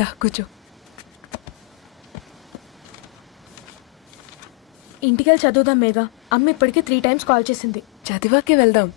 దా కూర్చో. ఇంటికెళ్ళి చదువుదాం మేఘా. అమ్మ ఇప్పటికే 3 times కాల్ చేసింది. చదివాకే వెళ్దాం.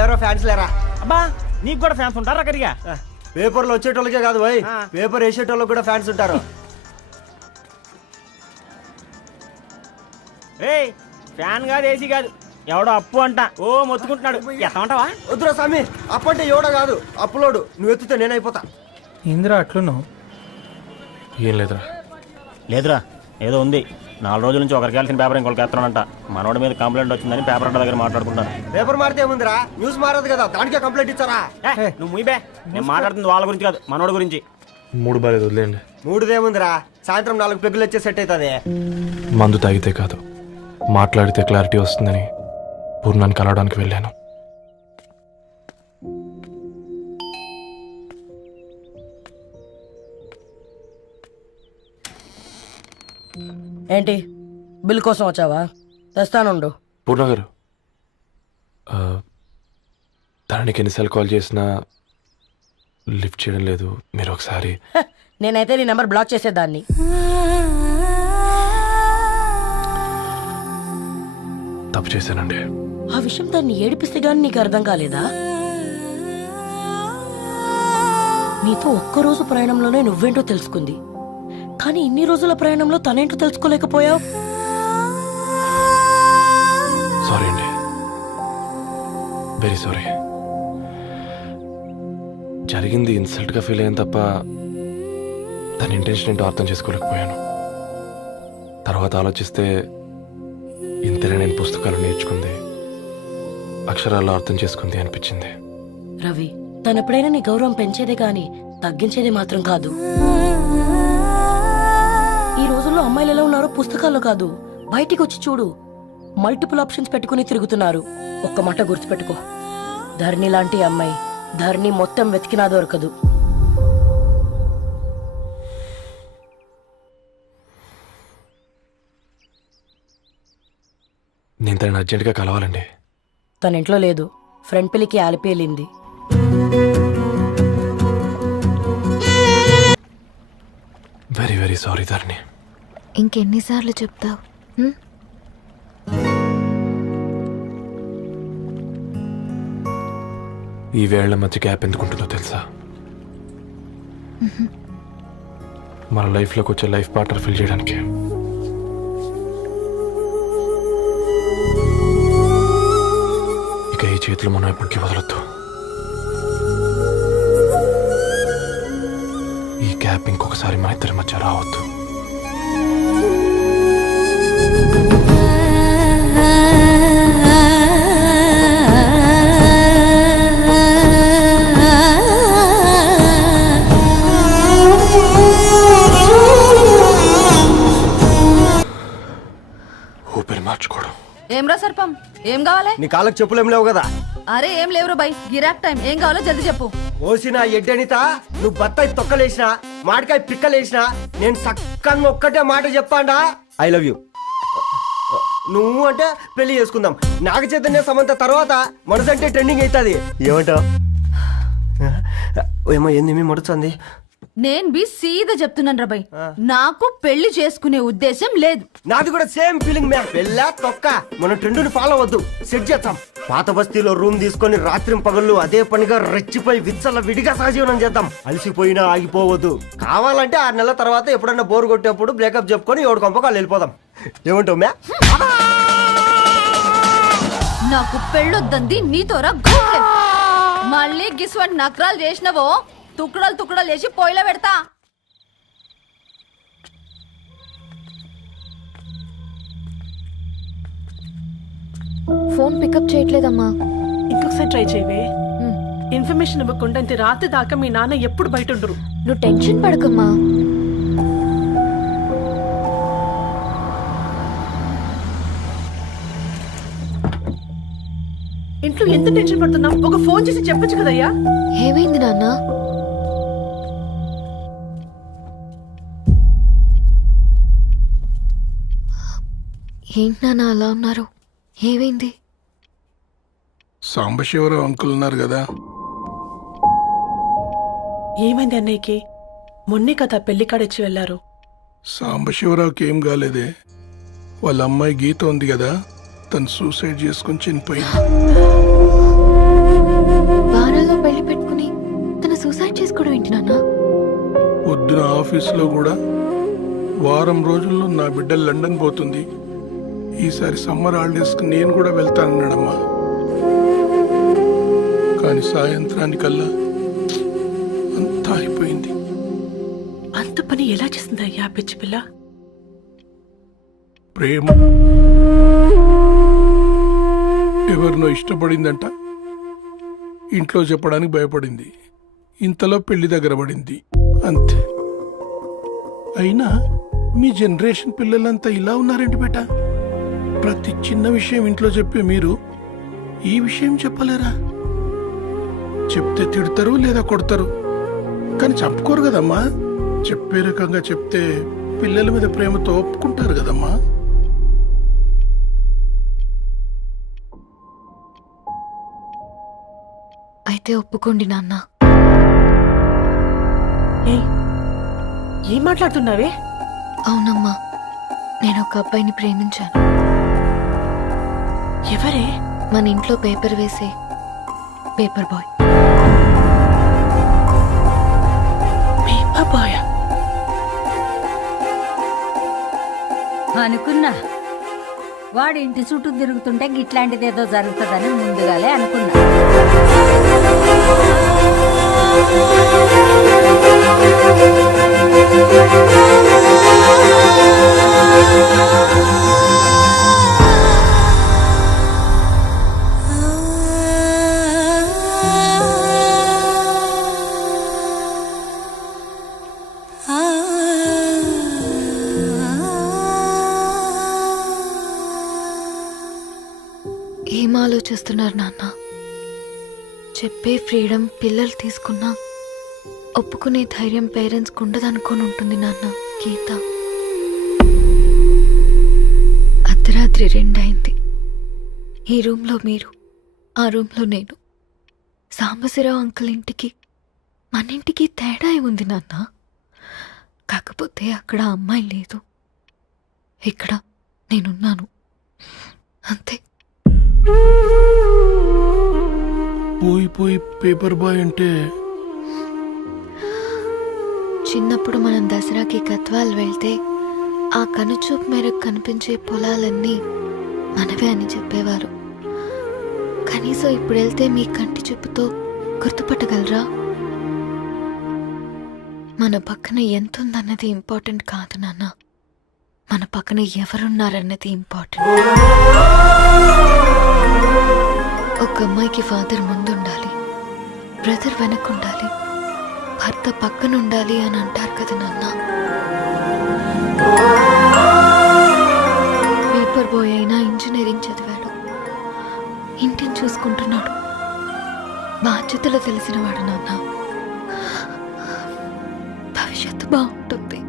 ఎవరో ఫ్యాన్స్ లేరా? అబ్బా నీకు కూడా ఫ్యాన్స్ ఉంటారా? కరిగా పేపర్లు వచ్చేటోళ్ళకే కాదు పోయి, పేపర్ వేసేటోళ్ళకి కూడా ఫ్యాన్స్ ఉంటారు. ఫ్యాన్ కాదు, ఏసీ కాదు, ఎవడో అప్పు అంట ఓ మొత్తుకుంటున్నాడు. ఎత్తమంటావా? వద్దురా స్వామి, అప్పు అంటే ఎవడో కాదు, అప్పులోడు. నువ్వు ఎత్తుతే నేనైపోతా. ఇందిరా అట్లున్నావు? ఏం లేదురా. లేదురా, ఏదో ఉంది. 4 రోజుల నుంచి ఒకరికి వెళ్ళిన పేపర్ ఇంకొకరికి ఎత్తనంట. మనోడి మీద కంప్లైంట్ వచ్చిందని పేపర్ అడ్డ దగ్గర మాట్లాడుకుంటాను. పేపర్ మారితే ఏముందిరా, న్యూస్ మారదు కదా, దానికే కంప్లైంట్ ఇచ్చారా? నువ్వు ముయ్యబే, నేను మాట్లాడుతుంది వాళ్ళ గురించి కాదు, మనోడి గురించి. మూడు బాలేదు, వదిలేండి. మూడుదేముందిరా, సాయంత్రం 4 పెగ్గులు వచ్చే సెట్ అవుతుంది. మందు తాగితే కాదు, మాట్లాడితే క్లారిటీ వస్తుందని పూర్ణాన్ని కలవడానికి వెళ్ళాను. ఏంటి, బిల్ కోసం వచ్చావా? తెస్తానుండు. పూర్ణ గారు, తనకి ఎన్నిసార్లు కాల్ చేసినా లిఫ్ట్ చేయడం లేదు. మీరు ఒకసారి నేనైతే నీ నెంబర్ బ్లాక్ చేసేదాన్ని. తప్పు చేశానండి. ఆ విషయం దాన్ని ఏడిపిస్తే గానీ నీకు అర్థం కాలేదా? నీతో ఒక్కరోజు ప్రయాణంలోనే నువ్వేంటో తెలుసుకుంది, కానీ ఇన్ని రోజుల ప్రయాణంలో తనేంటో తెలుసుకోలేకపోయావు. సారీ అండి, వెరీ సారీ. జరిగింది ఇన్సల్ట్గా ఫీల్ అయ్యాను తప్ప తన ఇంటెన్షన్ ఏంటో అర్థం చేసుకోలేకపోయాను. తర్వాత ఆలోచిస్తే ఇంతనే నేను పుస్తకాలు నేర్చుకుంది, అక్షరాల్లో అర్థం చేసుకుంది అనిపించింది. రవి, తను ఎప్పుడైనా నీ గౌరవం పెంచేదే గాని తగ్గించేదే మాత్రం కాదు. ఈ రోజుల్లో అమ్మాయిలు ఎలా ఉన్నారో పుస్తకాల్లో కాదు, బయటికి వచ్చి చూడు. మల్టిపుల్ ఆప్షన్స్ పెట్టుకుని తిరుగుతున్నారు. ఒక్క మాట గుర్తుపెట్టుకో, ధరణి లాంటి అమ్మాయి ధరణి మొత్తం వెతికినా దొరకదు. నేను తనని అర్జెంటుగా కలవాలండి. తన ఇంట్లో లేదు, ఫ్రెండ్ పెళ్లికి ఆలిపి వెళ్ళింది. వెరీ వెరీ సారీ ధరణి. ఇంకెన్నిసార్లు చెప్తావు? ఈ వేళ్ల మధ్య గ్యాప్ ఎందుకుంటుందో తెలుసా? మన లైఫ్లోకి వచ్చే లైఫ్ పార్ట్నర్ ఫిల్ చేయడానికి. ఇక ఈ చేతులు మనం ఎప్పటికీ వదలొద్దు. ఈ గ్యాప్ ఇంకొకసారి మన ఇద్దరి మధ్య రావద్దు. ఊపిరి మార్చుకోవడం. ఏం రా సర్పం, ఏం కావాలి? నీ కాళ్ళకి చెప్పులేం లేవు కదా? అరే ఏం లేవురా బై, గిరాక్ టైం. ఏం కావాలో జల్దీ చెప్పు. ఓసిన ఎడ్డనిత, నువ్వు బత్తాయి తొక్కలేసినా మాడికాయ పిక్కలేసినా నేను సక్కంగా ఒక్కటే మాట చెప్పాడా, ఐ లవ్ యూ. నువ్వు అంటే పెళ్లి చేసుకుందాం. నాగ చైతన్య సమంత తర్వాత మనసంటే ట్రెండింగ్ అవుతుంది. ఏమంటావు? ఏమో ఏంది మడుతుంది? నేను బి సీదా చెప్తున్నాను రాబాయ్, నాకు పెళ్లి చేసుకునే ఉద్దేశం లేదు. నాది కూడా సేమ్ ఫీలింగ్ మ్యామ్. పెళ్ళా తొక్క, మనం ట్రెండ్ని ఫాలో అవద్దు, సెట్ చేద్దాం. పాత బస్తీలో రూమ్ తీసుకొని రాత్రి పగళ్ళు అదే పనిగా రెచ్చిపోయి విచ్చల విడిగా సహజీవనం చేద్దాం. అలసిపోయినా ఆగిపోవద్దు. కావాలంటే 6 నెలల తర్వాత ఎప్పుడన్నా బోర్ కొట్టేప్పుడు బ్రేకప్ చెప్పుకొని ఎవడు కొంపకాలు వెళ్ళిపోదాం. ఏమంటావు మ్యా? నాకు పెళ్ళొద్దంది నీతోరా. మళ్ళీ గిస్వాడి నకరాలు చేసినవో తుక్కడలు తుక్కడలు చేసి పొయ్యిలో పెడతా. ఫోన్ పికప్ చేయట్లేదమ్మా. ఇంకొకసారి ట్రై చేయవే. ఇన్ఫర్మేషన్ ఇవ్వకుండా ఇంత రాత్రి దాకా మీ నాన్న ఎప్పుడు బయట ఉండరు. నువ్వు టెన్షన్ పడకమ్మా. ఎంత టెన్షన్ పడుతున్నావు? ఒక ఫోన్ చేసి చెప్పొచ్చు కదయ్యా. ఏమైంది నాన్న? ఏంటి నాన్న అలా ఉన్నారు? ఏమైంది? సాంబశివరావు అంకుల్ ఉన్నారు కదా, ఏమైంది అన్నయ్యకి? మొన్నే కదా పెళ్లి కాడొచ్చి వెళ్ళారు. సాంబశివరావుకి ఏం కాలేదే. వాళ్ళ అమ్మాయి గీత ఉంది కదా, తను సూసైడ్ చేసుకుని చనిపోయింది. వారాల్లో పెళ్లి పెట్టుకుని తన సూసైడ్ చేసుకోవడం ఏంటి నాన్న? పొద్దున ఆఫీస్లో కూడా వారం రోజుల్లో నా బిడ్డ లండన్ పోతుంది, ఈసారి సమ్మర్ హాలిడేస్కి నేను కూడా వెళ్తానన్నాడమ్మా. కానీ సాయంత్రానికల్లా అంతా అయిపోయింది. అంత పని ఎలా చేస్తుందయ్యా పిచ్చి పిల్ల? ప్రేమ ఎవరినో ఇష్టపడిందంట, ఇంట్లో చెప్పడానికి భయపడింది. ఇంతలో పెళ్లి దగ్గర పడింది, అంతే. అయినా మీ జనరేషన్ పిల్లలంతా ఇలా ఉన్నారేంటి బేట? ప్రతి చిన్న విషయం ఇంట్లో చెప్పే మీరు ఈ విషయం చెప్పలేరా? చెప్తే తిడతారు లేదా కొడతారు, కానీ చెప్పుకోరు కదమ్మా. చెప్పే రకంగా చెప్తే పిల్లల మీద ప్రేమతో ఒప్పుకుంటారు కదమ్మా. అయితే ఒప్పుకోండి నాన్న. ఏం మాట్లాడుతున్నావే? అవునమ్మా, నేను ఒక అబ్బాయిని ప్రేమించాను. ఎవరే? మన ఇంట్లో పేపర్ వేసే పేపర్ బాయ్. Paper boy? అనుకున్నా వాడి ఇంటి చుట్టూ తిరుగుతుంటే గిట్లాంటిదేదో జరుగుతుందని ముందుగాలే అనుకున్నా. ఏం ఆలోచిస్తున్నారు నాన్న? చెప్పే ఫ్రీడమ్ పిల్లలు తీసుకున్నా ఒప్పుకునే ధైర్యం పేరెంట్స్కి ఉండదనుకొని ఉంటుంది నాన్న. గీత అర్ధరాత్రి 2 అయింది. ఈ రూమ్లో మీరు, ఆ రూమ్లో నేను. సాంబశివరావు అంకుల్ ఇంటికి మన ఇంటికి తేడా ఉంది నాన్న. కాకపోతే అక్కడ అమ్మాయి లేదు, ఇక్కడ నేనున్నాను, అంతే. పోయి పేపర్ బాయ్ అంటే చిన్నప్పుడు మనం దసరాకి గద్వాల్ వెళ్తే ఆ కనుచూపు మేరకు కనిపించే పొలాలన్నీ మనవే అని చెప్పేవారు. కనీసం ఇప్పుడు వెళ్తే మీ కంటి చూపుతో గుర్తుపట్టగలరా? మన పక్కన ఎంత ఉందన్నది ఇంపార్టెంట్ కాదు నాన్న, మన పక్కన ఎవరున్నారన్నది ఇంపార్టెంట్. ఒక అమ్మాయికి ఫాదర్ ముందుండాలి, బ్రదర్ వెనకుండాలి, భర్త పక్కన ఉండాలి అని అంటారు కదా నాన్న. పేపర్ బాయ్ అయినా ఇంజనీరింగ్ చదివాడు, ఇంటిని చూసుకుంటున్నాడు, బాధ్యతలు తెలిసినవాడు నాన్న. భవిష్యత్తు బాగుంటుంది.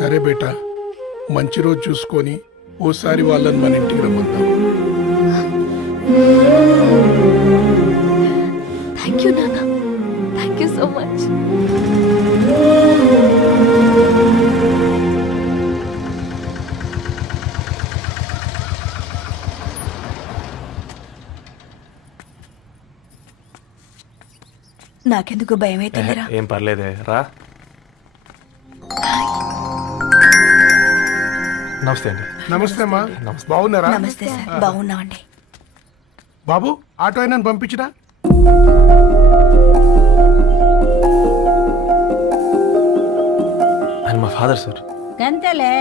సరే బేటా, మంచి రోజు చూసుకొని ఓసారి వాళ్ళని మన ఇంటికి రమ్మందాం. థ్యాంక్ యూ నాన్న, థ్యాంక్ యూ సో మచ్. నాకెందుకు భయం అవుతుందిరా. ఏం పర్లేదే, రా. నమస్తే అండి. నమస్తే అమ్మా, బాగున్నారా? నమస్తే సార్, బాగున్నామండి. బాబు, ఆటో అయినా పంపించరా? ఆయన మా ఫాదర్ సార్. గంతేలే,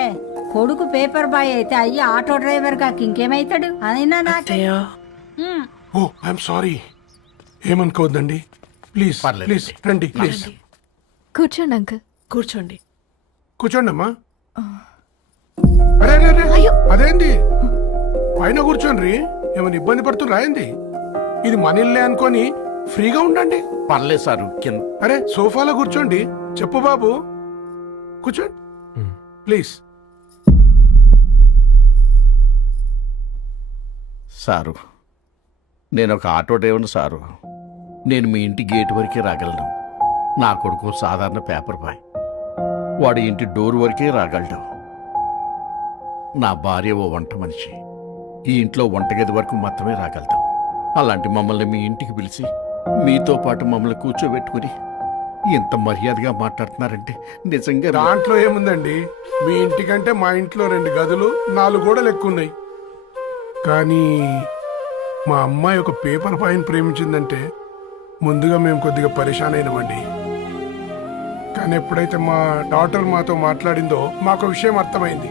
కొడుకు పేపర్ బాయ్ అయితే అయ్యి ఆటో డ్రైవర్ కాక ఇంకేమైతాడు? అయినా నాకు ఓ ఐఎమ్ సారీ, ఏమనుకోవద్దండి. ప్లీజ్ ప్లీజ్ రండి, ప్లీజ్. కూర్చోండి అంకుల్. కూర్చోండి. కూర్చోండి అమ్మా. అరే అరే అరే అదేంది పైన కూర్చోండి. ఏమైనా ఇబ్బంది పడుతున్నా ఏంది? ఇది మన ఇల్లే అనుకొని ఫ్రీగా ఉండండి. పర్లేదు సారు కింద. అరే సోఫాలో కూర్చోండి. చెప్పు బాబు, కూర్చోండి ప్లీజ్. సారు, నేను ఒక ఆటో డ్రైవర్ని సారు. నేను మీ ఇంటి గేట్ వరకే రాగలను. నా కొడుకు సాధారణ పేపర్ బాయ్. వాడి ఇంటి డోర్ వరకే రాగలడు. నా భార్య ఓ వంట మనిషి. ఈ ఇంట్లో వంటగది వరకు మాత్రమే రాగలుగుతాం. అలాంటి మమ్మల్ని మీ ఇంటికి పిలిచి మీతో పాటు మమ్మల్ని కూర్చోబెట్టుకుని ఎంత మర్యాదగా మాట్లాడుతున్నారంటే నిజంగా దాంట్లో ఏముందండి, మీ ఇంటికంటే మా ఇంట్లో 2 గదులు 4 గోడలు ఎక్కువ ఉన్నాయి. కానీ మా అమ్మాయి ఒక పేపర్ బాయ్ని ప్రేమించిందంటే ముందుగా మేము కొద్దిగా పరేషాన్ అయినామండి. కానీ ఎప్పుడైతే మా డాటర్ మాతో మాట్లాడిందో మాకు విషయం అర్థమైంది.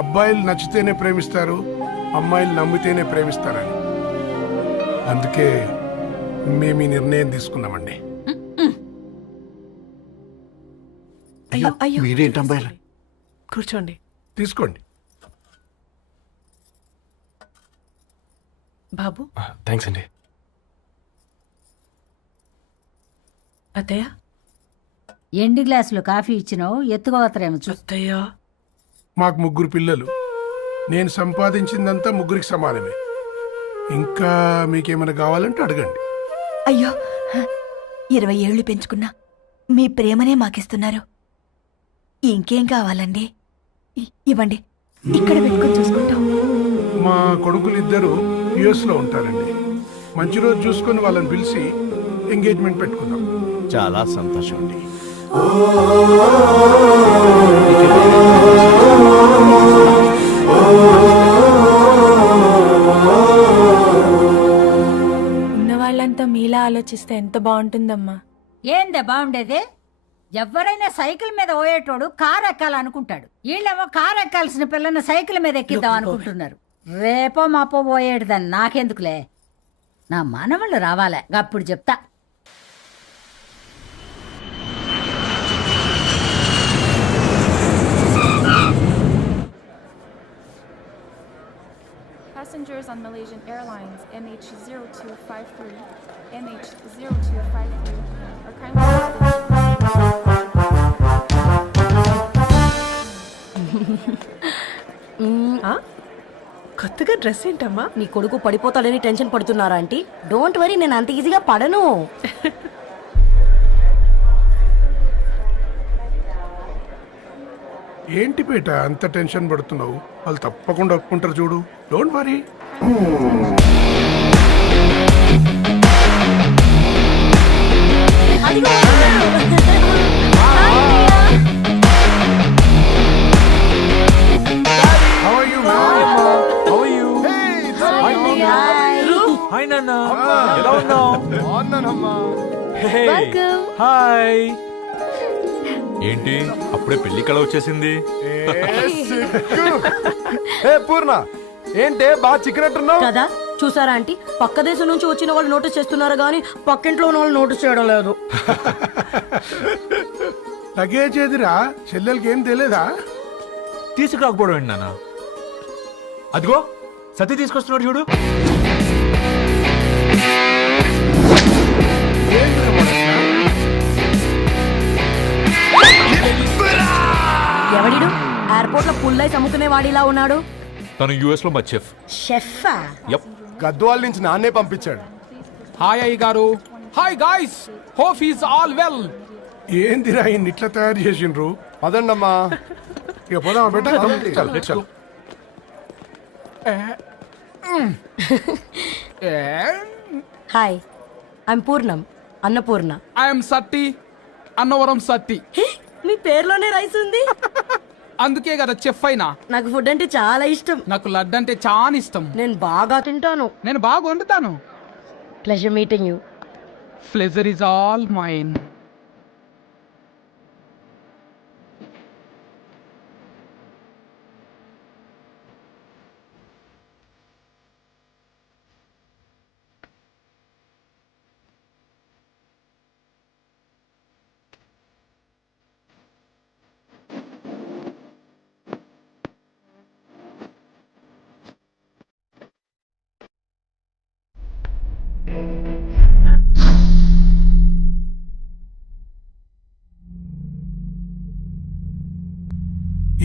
అబ్బాయిలు నచ్చితేనే ప్రేమిస్తారు, అమ్మాయిలు నమ్మితేనే ప్రేమిస్తారని. అందుకే మేము ఈ నిర్ణయం తీసుకున్నామండి. అయ్యో అయ్యో మీరేంటి అమ్మాయిలు? కూర్చోండి. తీసుకోండి. బాబు. థ్యాంక్స్ అండి. అత్తయ్య. ఎండి గ్లాసులో కాఫీ ఇచ్చినావు, ఎత్తుకోవతరేమో చూ. అత్తయ్య. మాకు 3 పిల్లలు. నేను సంపాదించిందంతా 3కి సమానమే. ఇంకా మీకేమైనా కావాలంటే అడగండి. అయ్యో 20 ఏళ్లు పెంచుకున్నా మీ ప్రేమనే మాకిస్తున్నారు. ఇంకేం కావాలండి? ఇవ్వండి, ఇక్కడ పెట్టుకొని చూసుకుంటాం. మా కొడుకులిద్దరూ యుఎస్ లో ఉంటారండి. మంచి రోజు చూసుకొని వాళ్ళని పిలిచి ఎంగేజ్మెంట్ పెట్టుకుందాం. చాలా సంతోషం అండి. ఉన్న వాళ్ళంతా మీలా ఆలోచిస్తే ఎంత బాగుంటుందమ్మా. ఏందే బాగుండేది? ఎవరైనా సైకిల్ మీద పోయేటోడు కారు ఎక్కాలనుకుంటాడు. వీళ్ళేమో కారు ఎక్కాల్సిన పిల్లని సైకిల్ మీద ఎక్కిద్దాం అనుకుంటున్నారు. రేపో మాపో పోయేటిదని నాకెందుకులే, నా మనవాళ్ళు రావాలే, అప్పుడు చెప్తా. Passengers on Malaysian Airlines MH0253, MH0253 are కొత్తగా డ్రెస్ ఏంటమ్మా? నీ కొడుకు పడిపోతాడని టెన్షన్ పడుతున్నారా ఆంటీ? డోంట్ వరీ, నేను అంత ఈజీగా పడను. ఏంటి పేట అంత టెన్షన్ పడుతున్నావు? వాళ్ళు తప్పకుండా ఒప్పుకుంటారు చూడు. Don't worry. హాయ్. ఏంటి అప్పుడే పెళ్లి కళ వచ్చేసింది? పూర్ణ ఏంటే బాగా చిక్కినట్టున్నావు కదా, చూసారా ఆంటీ? పక్క దేశం నుంచి వచ్చిన వాళ్ళు నోటీస్ చేస్తున్నారు కానీ పక్కింట్లో ఉన్న వాళ్ళు నోటీస్ చేయడం లేదు. లగేజ్ ఏదిరా? చెల్లెలకి ఏం తెలియదా? తీసుకురాకపోవడం ఏంటి నాన్న? అదిగో సతీ తీసుకొస్తున్నాడు చూడు. ఎవడిడు ఎయిర్పోర్ట్ లో పుల్లై అమ్ముకునే వాడిలా ఉన్నాడు? తను యుఎస్ లో మా చెఫ్. షెఫా? యప్. గద్వాల నుంచి నాన్నే పంపించాడు. హాయ్ అయ్య గారు. Hi guys, hope is all well. ఏందిరా ఇన్ని ఇట్లా తయారు చేసిండ్రు? అదండమ్మా. ఇక పోదామా బేట? చల్. హాయ్, ఐమ్ పూర్ణం, అన్నపూర్ణ. ఐఎమ్ సత్తి, అన్నవరం సత్తి. మీ పేరులోనే రైస్ ఉంది. అందుకే కదా చెఫ్ అయినా. నాకు ఫుడ్ అంటే చాలా ఇష్టం. నాకు లడ్డు అంటే చాలా ఇష్టం. నేను బాగా తింటాను. నేను బాగా వండుతాను. Pleasure meeting you. Pleasure is all mine.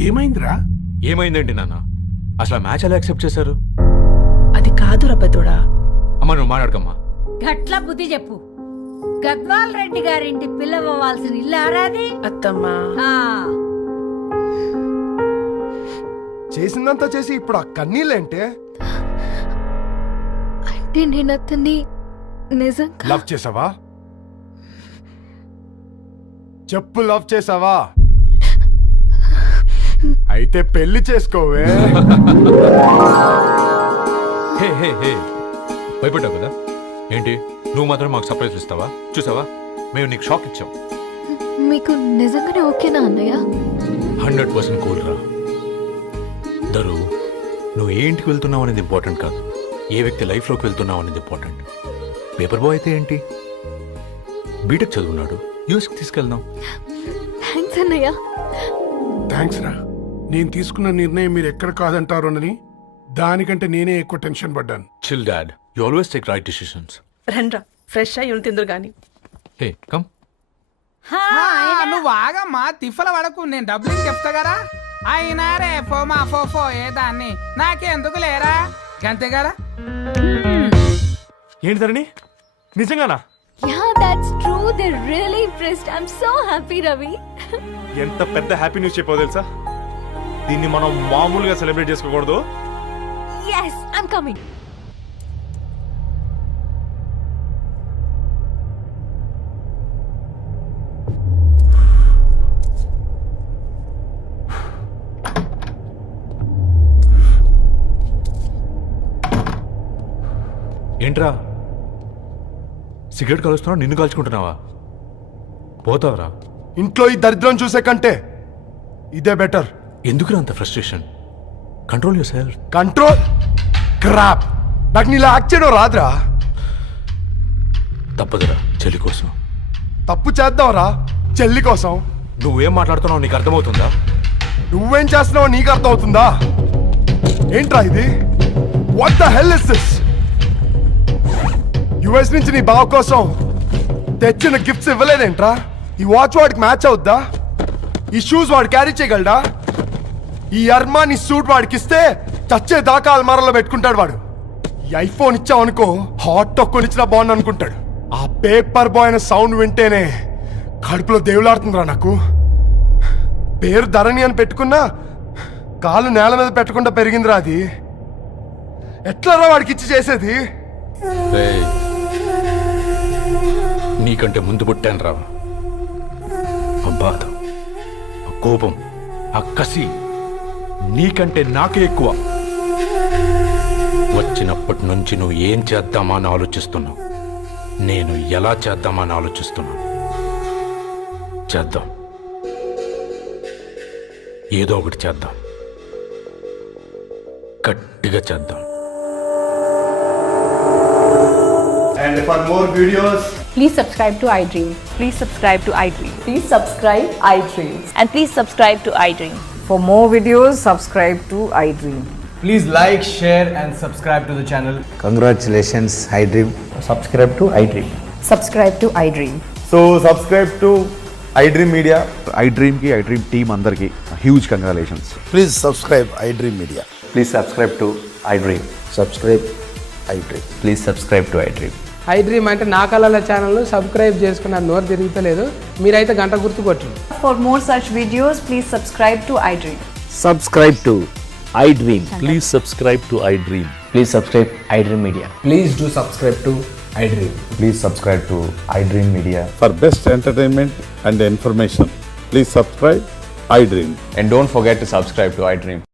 ఏమైందిరా? ఏమైందేంటి నాన్న? అసలు ఆ మ్యాచ్ ఎలా యాక్సెప్ట్ చేశారు? అది కాదురా పెద్దోడా. అమ్మ నువ్వు మాట్లాడకమ్మా. గట్ల బుద్ధి చెప్పు. గద్వాల్ రెడ్డి గారింటి పిల్లవ్వాల్సిన ఇల్లు ఆరాది. అత్తమ్మా ఆ, చేసిందంతా చేసి ఇప్పుడు ఆ కన్నీళ్ళేంటే? అంటే నేను అతన్ని నిజంగా లవ్ చేసావా? చెప్పు, లవ్ చేసావా? అయితే పెళ్లి చేసుకోవే. హే హే హే భయపడ్డావు కదా ఏంటి? నువ్వు మాత్రం మాకు సర్ప్రైజ్ ఇస్తావా? చూసావా, మేము నీకు షాక్ ఇచ్చాం. మీకు నిజంగానే ఓకేనా అన్నయ్య? 100% కూల్ రా. దరు, నువ్వు ఏ ఇంటికి వెళ్తున్నావు అనేది ఇంపార్టెంట్ కాదు, ఏ వ్యక్తి లైఫ్లోకి వెళ్తున్నావు అనేది ఇంపార్టెంట్. పేపర్ బాయ్ అయితే ఏంటి, బీటెక్ చదువున్నాడు, యూఎస్కి తీసుకెళ్దాం. థ్యాంక్స్ అన్నయ్య. థ్యాంక్స్ రా. నేను తీసుకున్న నిర్ణయం మీరు ఎక్కడ కాదంటారోనని దానికంటే నేనే ఎక్కువ టెన్షన్ పడ్డాను. Chill dad, you always take right decisions. రండ్రా, ఫ్రెష్ అయ్యి తిందురు గాని. Hey come. నువ్వు ఆగమ్మా, తిఫల పడకు, నేను డబ్బులు చెప్తా కదా. అయినా రే ఫో ఏదాన్ని నాకెందుకు లేరా గంతే కదా. ఏంటి ధరణి, నిజంగానా? Yeah, that's true. They're really impressed. I'm so happy, Ravi. ఎంత పెద్ద హ్యాపీ న్యూస్ చెప్పావు తెలుసా? దీన్ని మనం మామూలుగా సెలబ్రేట్ చేసుకోకూడదు. Yes, I'm coming. ఏంట్రా సిగరెట్ కాలుస్తున్నావు, నిన్ను కాల్చుకుంటున్నావా? పోతావరా? ఇంట్లో ఈ దరిద్రం చూసే కంటే ఇదే బెటర్. ఎందుకురా అంత frustration? Control your self. Control crap. నాకు నీలా యాక్ట్ చేయడం రాదురా. తప్పదురా, చెల్లి కోసం. తప్పు చేద్దాంరా చెల్లి కోసం. నువ్వేం మాట్లాడుతున్నావు నీకు అర్థమవుతుందా? నువ్వేం చేస్తున్నావో నీకు అర్థం అవుతుందా? ఏంట్రా ఇది? What the hell is this? US నుంచి నీ బావ కోసం తెచ్చిన గిఫ్ట్స్ ఇవ్వలేదేంట్రా? ఈ వాచ్ వాడికి మ్యాచ్ అవుద్దా? ఈ షూస్ వాడు క్యారీ చేయగలడా? ఈ అర్మానీ సూట్ వాడికి ఇస్తే చచ్చే దాకా అల్మారాలో పెట్టుకుంటాడు వాడు. ఈ ఐఫోన్ ఇచ్చావనుకో హాట్ టాక్ కొనిచ్చినా బాగుంది అనుకుంటాడు. ఆ పేపర్ బాయ్ అనే సౌండ్ వింటేనే కడుపులో దేవులాడుతుందిరా నాకు. పేరు ధరణి అని పెట్టుకున్నా కాలు నేల మీద పెట్టకుండా పెరిగిందిరా అది. ఎట్లరా వాడికి ఇచ్చి చేసేది? నీకంటే ముందు పుట్టాను రా. ఆ బాధ, ఆ కోపం, ఆ కసి నీకంటే నాకే ఎక్కువ. వచ్చినప్పటి నుంచి నువ్వు ఏం చేద్దామా అని ఆలోచిస్తున్నావు, నేను ఎలా చేద్దామా అని ఆలోచిస్తున్నాను. చేద్దాం, ఏదో ఒకటి చేద్దాం, గట్టిగా చేద్దాం. And for more videos, Please subscribe to iDream. Please subscribe to iDream. Please subscribe iDream. And please subscribe to iDream. For more videos, subscribe to iDream. please like, share and subscribe to the channel. Congratulations, iDream. Subscribe to iDream. Subscribe to iDream. So subscribe to iDream Media. iDream ki iDream team andarki huge congratulations. Please subscribe iDream media. Please subscribe to iDream. Subscribe iDream. Please subscribe to iDream. iDream అంటే నా కళల channel subscribe చేసుకున్న నోరు తిరుగుతలేదు. మీరైతే గంట గుర్తు కొట్టండి. For more such videos, please subscribe to iDream. Subscribe to iDream. Please subscribe to iDream. Please subscribe iDream Media. Please do subscribe to iDream. Please subscribe to iDream Media. For best entertainment and information please subscribe iDream. And don't forget to subscribe to iDream.